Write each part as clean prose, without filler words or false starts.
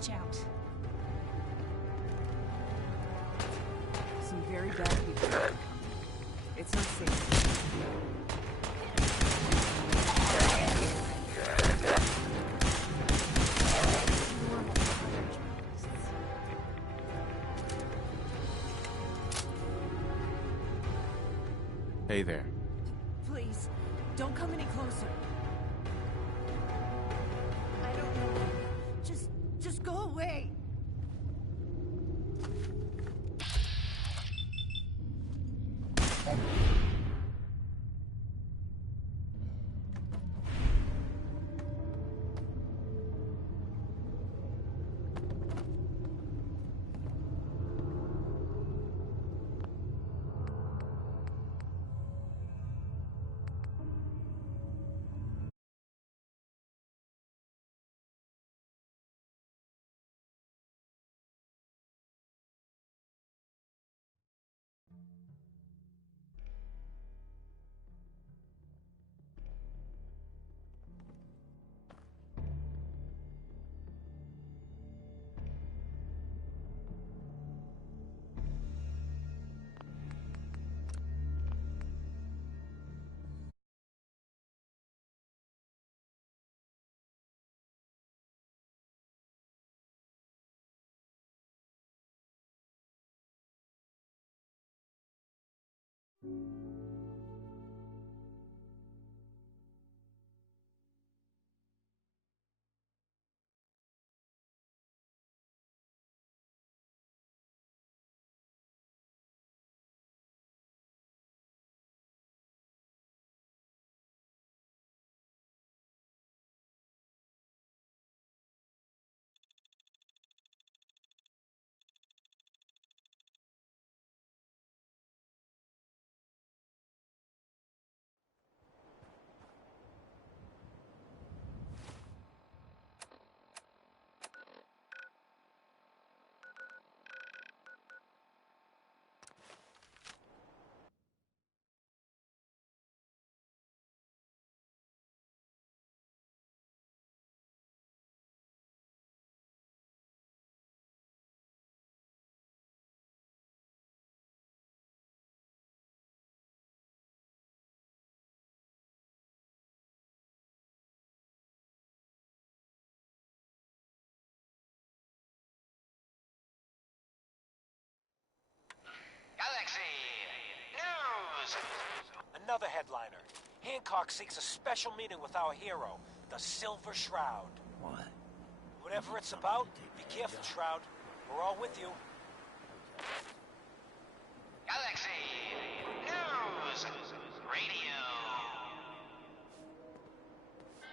Watch out. Some very bad people are coming. It's not safe. Hey there. Please, don't come any closer. I don't know. Just go away. Galaxy News! Another headliner. Hancock seeks a special meeting with our hero, the Silver Shroud. What? Whatever it's about, be careful, Shroud. We're all with you. Galaxy News Radio.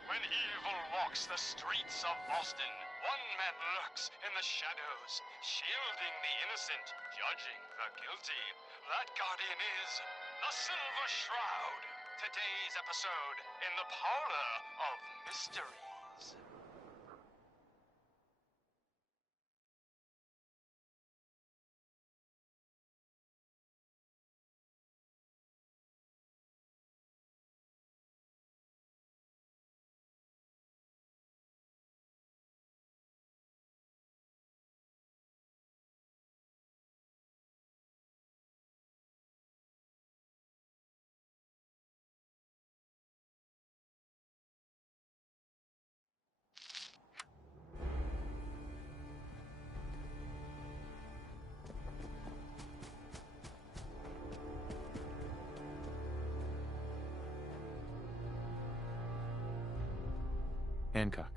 When evil walks the streets of Boston, one man lurks in the shadows, shielding the innocent, judging the guilty. That guardian is the Silver Shroud. Today's episode in the Parlor of Mysteries. Hancock.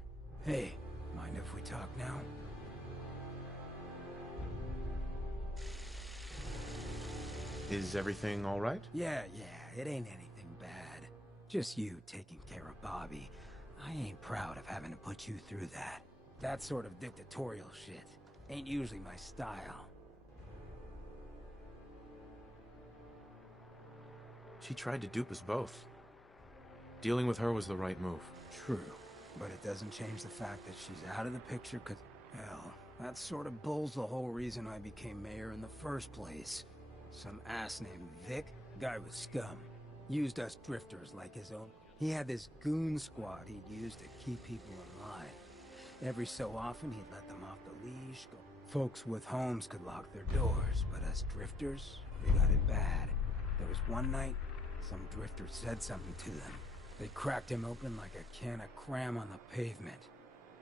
Hey, mind if we talk now? Is everything all right? Yeah, it ain't anything bad. Just you taking care of Bobby. I ain't proud of having to put you through that. That sort of dictatorial shit ain't usually my style. She tried to dupe us both. Dealing with her was the right move. True, but it doesn't change the fact that she's out of the picture cause, hell, that sort of bull's the whole reason I became mayor in the first place. Some ass named Vic, guy was scum. Used us drifters like his own. He had this goon squad he'd use to keep people in line. Every so often, he'd let them off the leash. Folks with homes could lock their doors, but us drifters, we got it bad. There was one night, some drifter said something to them. They cracked him open like a can of cram on the pavement.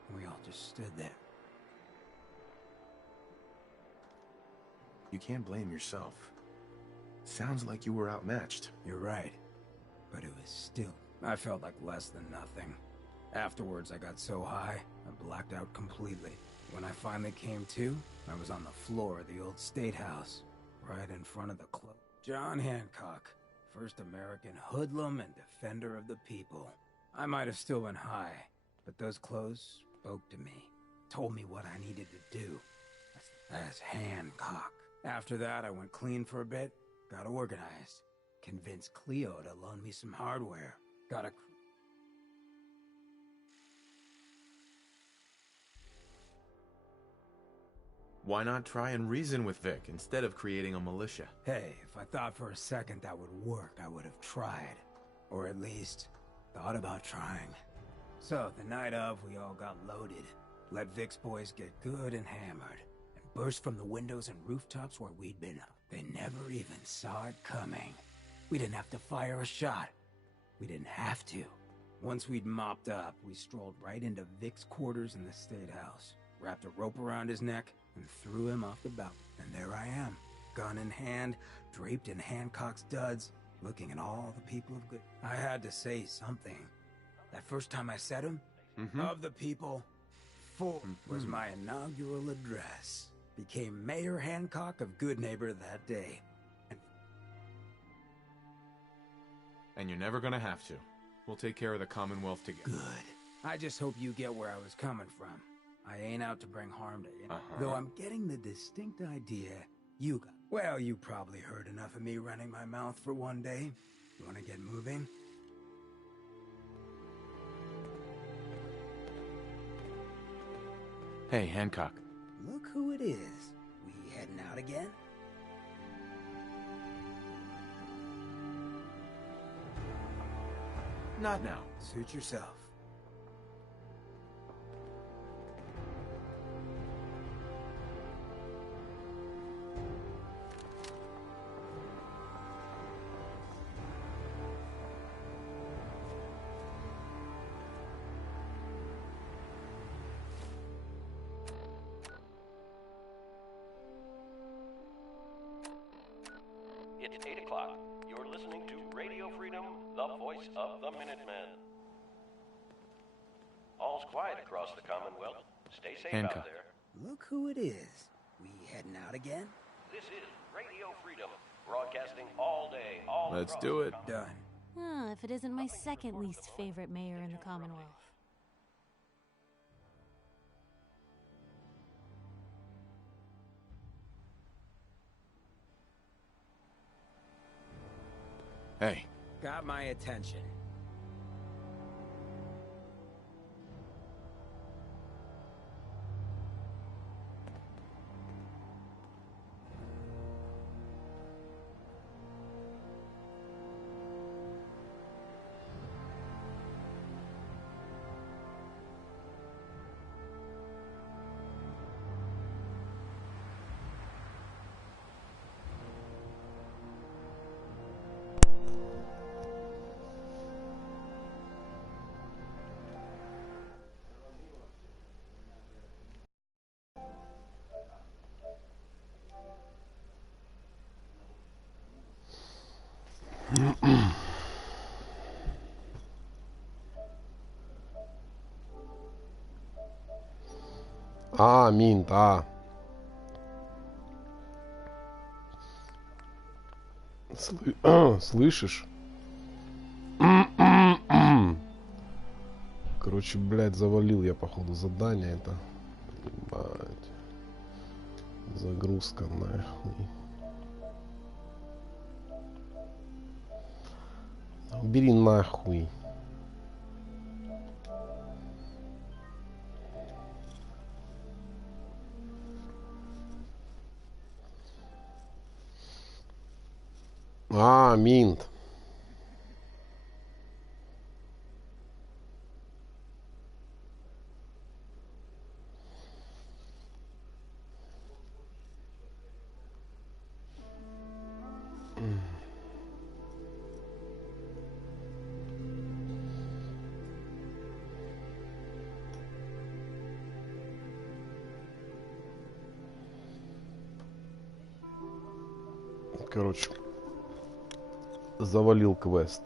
And we all just stood there. You can't blame yourself. Sounds like you were outmatched. You're right. But it was still... I felt like less than nothing. Afterwards, I got so high, I blacked out completely. When I finally came to, I was on the floor of the old State House, right in front of the club. John Hancock, first American hoodlum and defender of the people. I might have still been high, but those clothes spoke to me, told me what I needed to do. As Hancock. After that, I went clean for a bit, got organized, convinced Cleo to loan me some hardware, got a... Why not try and reason with Vic instead of creating a militia? Hey, if I thought for a second that would work, I would have tried. Or at least, thought about trying. So, the night of, we all got loaded, let Vic's boys get good and hammered, and burst from the windows and rooftops where we'd been up. They never even saw it coming. We didn't have to fire a shot. We didn't have to. Once we'd mopped up, we strolled right into Vic's quarters in the State House, wrapped a rope around his neck, and threw him off the balcony. And there I am, gun in hand, draped in Hancock's duds, looking at all the people of good. I had to say something. That first time I said him, of the people, full was my inaugural address. Became Mayor Hancock of Good Neighbor that day. And you're never gonna have to. We'll take care of the Commonwealth together. Good. I just hope you get where I was coming from. I ain't out to bring harm to you. Though I'm getting the distinct idea you got. Well, you probably heard enough of me running my mouth for one day. You wanna get moving? Hey, Hancock. Look who it is. We heading out again? Not now. Suit yourself. It's 8 o'clock. You're listening to Radio Freedom, the voice of the Minutemen. All's quiet across the Commonwealth. Stay safe Hancock. out there. Look who it is. We heading out again? This is Radio Freedom, broadcasting all day, all Let's across do the it. Commonwealth. Done. If it isn't my second least favorite mayor in the Commonwealth. Hey, Got my attention. Минт, Слышишь? Короче, блядь, завалил я, походу, задание это. Ебать. Загрузка, нахуй. Убери нахуй. Минт. Короче, завалил квест.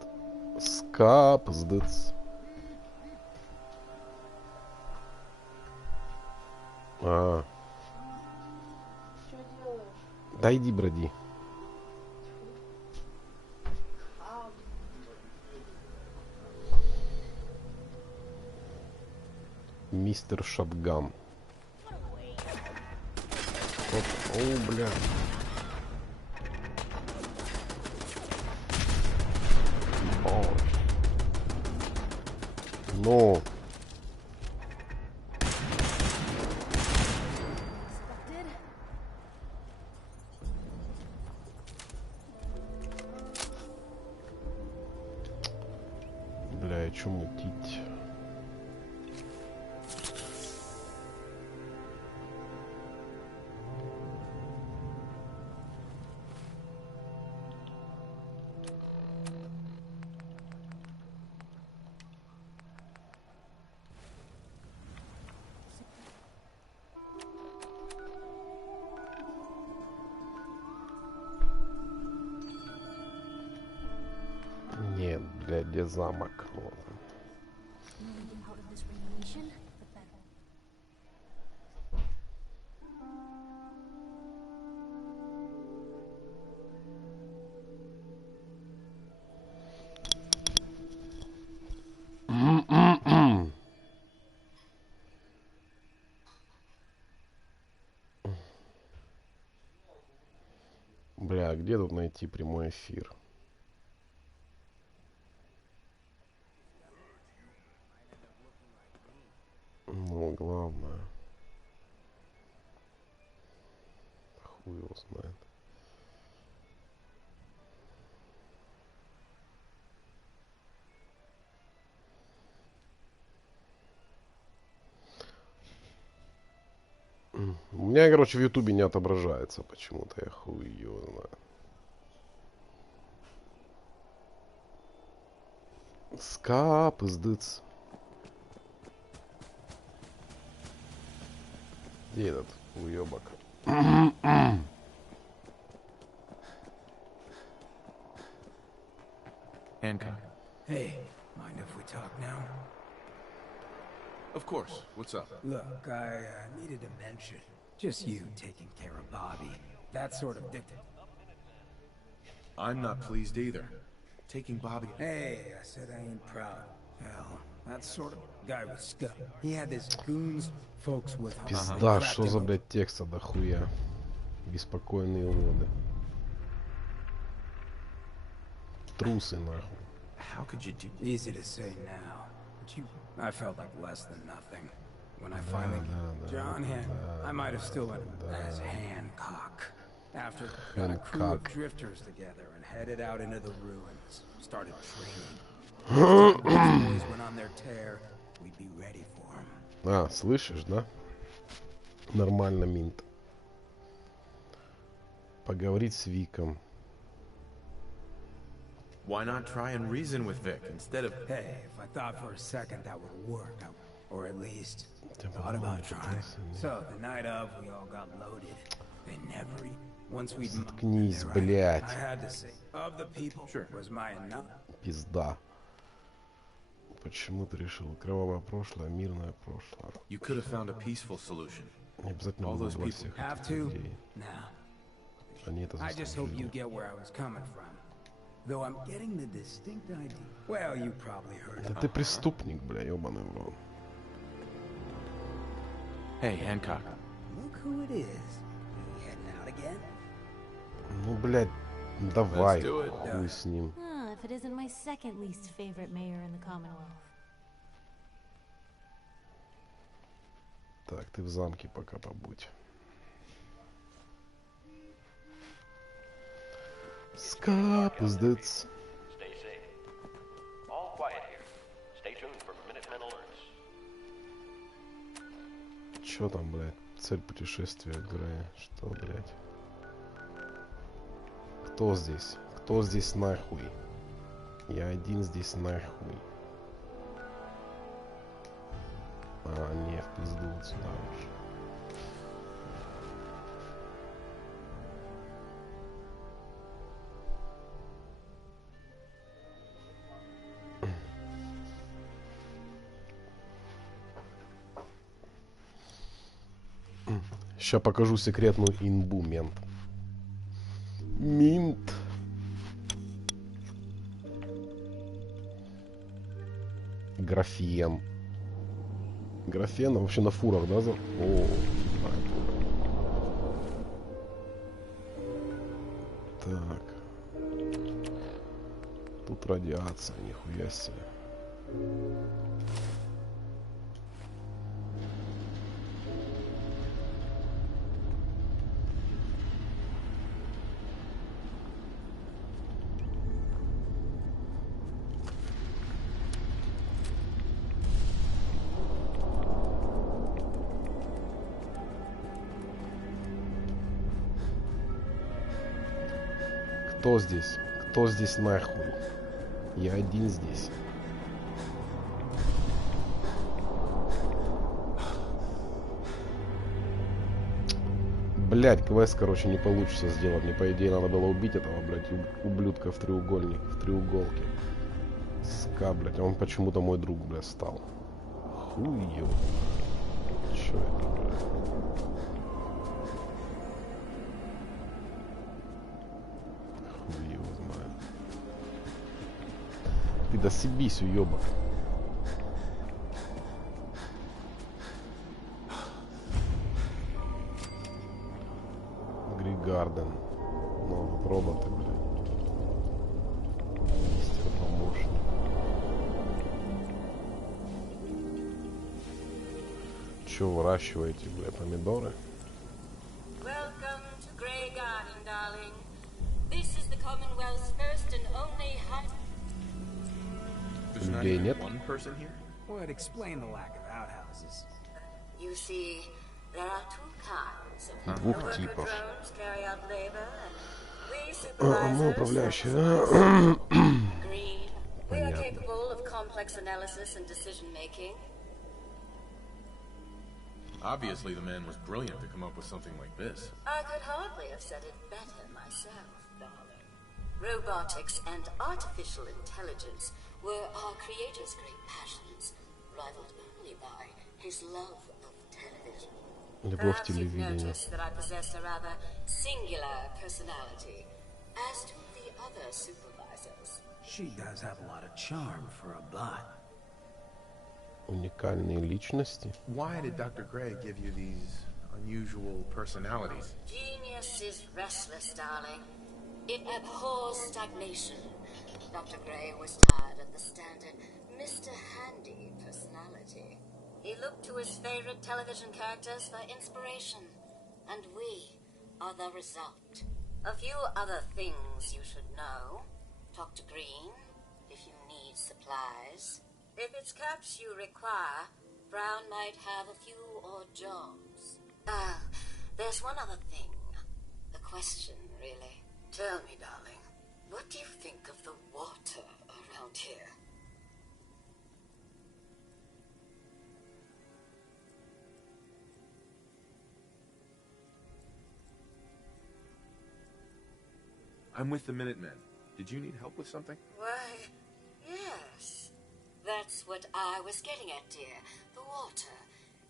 Скапздыц. А. Да иди, броди. Мистер Шотган. Вот, о, бля. О. Ну. Бля, чё мутить? Нет, бля, где замок? Вот. Out of this radiation, the better. Бля, где тут найти прямой эфир? Ну, главное. Хуй его знает. У меня, короче, в Ютубе не отображается почему-то. Я хуй его знаю. Скапздыц. Где этот уебок? Hancock. Hey, mind if we talk now? Of course. What's up? Look, I needed to mention. Just you taking care of Bobby. That sort of dictator. I'm not pleased either. Taking Bobby. Hey, I said I ain't proud. Hell, that sort of guy was stuck. He had his goons, folks with him. Пизда, что за, блядь, текста до хуя? Беспокойные воды. Трусы, нахуй. How could you do? Easy to say now, but I felt like less than nothing. When I finally... John I might have still been as Hancock. After got a crew of drifters together and headed out into the ruins. Started training. Those boys went on their tear. We'd be ready for them. А, слышишь, да? Нормально, минт. Поговорить с Виком. Why not try and reason with Vic instead of... Hey, if I thought for a second that would work, or at least thought about trying. So, the night of, we all got loaded. They never... Once we'd... Заткнись, блядь. I had to say, of the people, was my enough. Пизда. Почему ты решил кровавое прошлое, мирное прошлое? You could have found a peaceful solution. Не обязательно All было those убивать people всех Have этих to? людей. No. Они это I just hope you заслужили. get where I was coming from. Though I'm getting the distinct idea. Well, you probably heard Да it. ты преступник, бля, ёбаный в рот. Hey, Hancock. Look who it is. You heading out again? Ну, блядь, давай, Let's do it. хуй с ним. Ah, if it isn't my second least favorite mayor in the Commonwealth. Так, ты в замке пока побудь. Скапздыц. Stay safe. All quiet here. Stay tuned for Minutemen alerts. Чё там, блядь? Цель путешествия, Грей. Что, блядь? Кто здесь? Кто здесь нахуй? Я один здесь нахуй. А, не, в пизду вот сюда уж. Сейчас покажу секретную инбу, мент. Минт. Графен. Графен вообще на фурах, да? О, так. Тут радиация, нихуя себе. Кто здесь? Кто здесь нахуй? Я один здесь. Блять, квест, короче, не получится сделать. Мне, по идее, надо было убить этого, блядь, ублюдка в треуголке. Ска, блядь, а он почему-то мой друг, блядь, стал. Хуё. Чё это, блядь? Хуй его знает. Ты досебись, уёбок. Григарден. Ну, вот роботы, блядь. Мистер помощник. Чё выращиваете, блядь, помидоры? Welcome to Grey Garden, darling. This is the Commonwealth's first and only hut. There's not Людей even нет? one person here? Would explain the lack of outhouses. You see, there are two kinds of Двух worker типов. drones carry out labor, and we Мы supervisors управляющие, green. We are Понятно. capable of complex analysis and decision making. Obviously, the man was brilliant to come up with something like this. I could hardly have said it better myself, darling. Robotics and artificial intelligence were our creator's great passions, rivaled only by his love of television. Любовь Perhaps you've телевидения. noticed that I possess a rather singular personality, as do the other supervisors. She does have a lot of charm for a bot. Уникальные личности. Why did Dr. Gray give you these unusual personalities? Genius is restless, darling. It abhors stagnation. Dr. Gray was tired of the standard Mr. Handy personality. He looked to his favorite television characters for inspiration, and we are the result. A few other things you should know. Talk to Green if you need supplies. If it's caps you require, Brown might have a few odd jobs. There's one other thing. A question, really. Tell me, darling, what do you think of the water around here? I'm with the Minutemen. Did you need help with something? Why, yes. That's what I was getting at, dear. The water.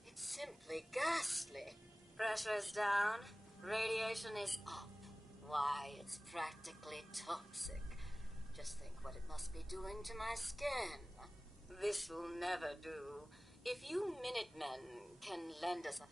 It's simply ghastly. Pressure's down. Radiation is up. Why, it's practically toxic. Just think what it must be doing to my skin. This will never do. If you Minutemen can lend us a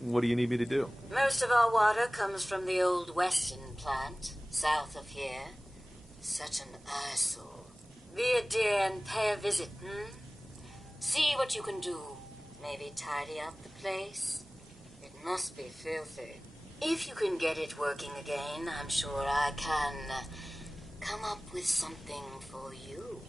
What do you need me to do? Most of our water comes from the old Weston plant, south of here. Such an eyesore. Be a dear and pay a visit, See what you can do. Maybe tidy up the place. It must be filthy. If you can get it working again, I'm sure I can come up with something for you.